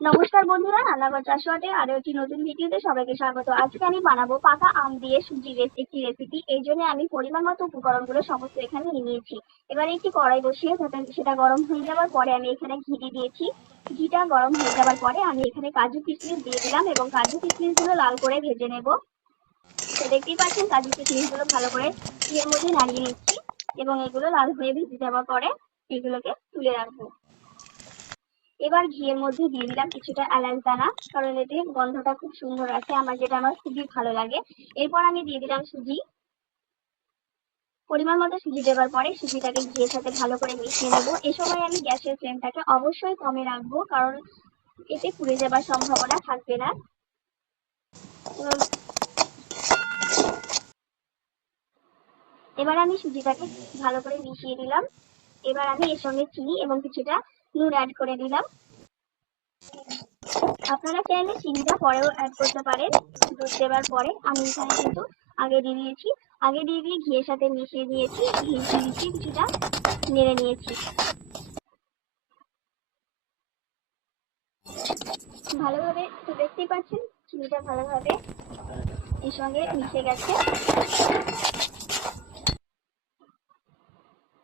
নমস্কার বন্ধুরা, রান্নাঘর ৪০৮ আরো একটি নতুন ভিডিওতে সবাইকে স্বাগত। আজকে আমি বানাবো পাকা আম দিয়ে সুজির একটি রেসিপি। এই জন্য আমি পরিমাণ মতো উপকরণগুলো সমস্ত এখানে নিয়ে নিয়েছি। এবার একটি কড়াই বসিয়ে সেটা গরম হয়ে যাওয়ার পরে আমি এখানে ঘি দিয়ে দিয়েছি। ঘিটা গরম হয়ে যাওয়ার পরে আমি এখানে কাজু কিশমিশ দিয়ে দিলাম এবং কাজু কিশমিশগুলো লাল করে ভেজে নেব। তো দেখতেই পাচ্ছেন কাজু কিশমিশগুলো ভালো করে ঘিয়ের মধ্যে নাড়িয়ে নিচ্ছি এবং এগুলো লাল হয়ে ভেজে যাওয়ার পরে এগুলোকে তুলে রাখবো। এবার ঘিয়ের মধ্যে দিয়ে দিলাম কিছুটা এলাচ দানা, কারণ এতে গন্ধটা খুব সুন্দর আছে, আমার খুবই ভালো লাগে। এরপর আমি দিয়ে দিলাম সুজি। পরিমাণ মতো সুজি দেওয়ার পরে সুজিটাকে ঘিয়ের সাথে ভালো করে মিশিয়ে নেব। এ সময় আমি গ্যাসের ফ্লেমটাকে অবশ্যই কমে রাখবো, কারণ এতে পুড়ে যাবার সম্ভাবনা থাকবে না। এবার আমি সুজিটাকে ভালো করে মিশিয়ে দিলাম। এবার আমি এর সঙ্গে চিনি এবং কিছুটা নুন অ্যাড করে দিলাম। আপনারা চাইলে চিনিটা পরেও অ্যাড করতে পারেন। দুধ দেওয়ার পরে আমি এখানে কিন্তু আগে দিয়ে দিয়েছি। আগে দিয়ে দিয়ে ঘিয়ের সাথে মিশিয়ে দিয়েছি, মিশিয়ে কিছুটা নেড়ে নিয়েছি। ভালোভাবে তো দেখতেই পাচ্ছেন চিনিটা ভালোভাবে এর সঙ্গে মিশে গেছে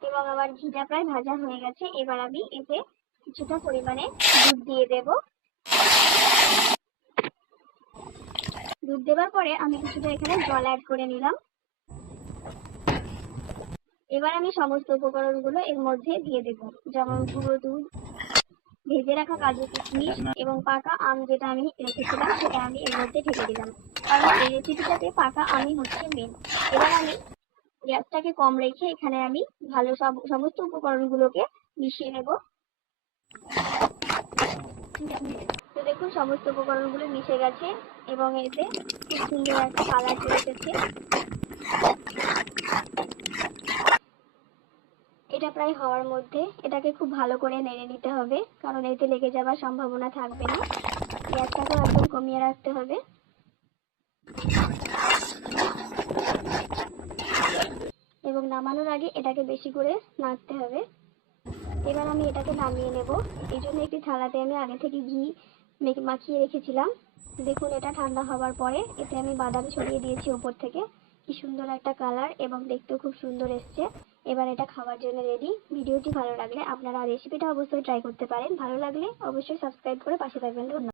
এবং আমার ঘিটা প্রায় ভাজা হয়ে গেছে। এবার আমি এতে কিছুটা পরিমাণে দুধ দিয়ে দেব। দুধ দেওয়ার পরে আমি কিছুটা এখানে জল অ্যাড করে নিলাম। এবার আমি সমস্ত উপকরণগুলো এর মধ্যে দিয়ে দেব, যেমন গুঁড়ো দুধ, ভেজে রাখা কাজু কিশমিশ এবং পাকা আম যেটা আমি রেখেছিলাম সেটা আমি এর মধ্যে ঢেলে দিলাম, কারণ এই রেসিপিটাতে পাকা আমই হচ্ছে মেন। এবার আমি গ্যাসটাকে কম রেখে এখানে আমি সমস্ত উপকরণগুলোকে মিশিয়ে নেব। তো দেখুন সমস্ত উপকরণগুলো মিশে গেছে এবং এতে খুব সুন্দর একটা কালার চলে এসেছে। এটা প্রায় হওয়ার মধ্যে, এটাকে খুব ভালো করে নেড়ে নিতে হবে, কারণ এতে লেগে যাওয়ার সম্ভাবনা থাকবে না। গ্যাসটাকেও একদম কমিয়ে রাখতে হবে এবং নামানোর আগে এটাকে বেশি করে নাড়তে হবে। এবার আমি এটাকে নামিয়ে নেব। এই জন্য একটি থালাতে আমি আগে থেকে ঘি মাখিয়ে রেখেছিলাম। দেখুন এটা ঠান্ডা হওয়ার পরে এতে আমি বাদাম ছড়িয়ে দিয়েছি উপর থেকে। কি সুন্দর একটা কালার এবং দেখতেও খুব সুন্দর এসছে। এবার এটা খাওয়ার জন্য রেডি। ভিডিওটি ভালো লাগলে আপনারা রেসিপিটা অবশ্যই ট্রাই করতে পারেন। ভালো লাগলে অবশ্যই সাবস্ক্রাইব করে পাশে থাকবেন। ধন্যবাদ।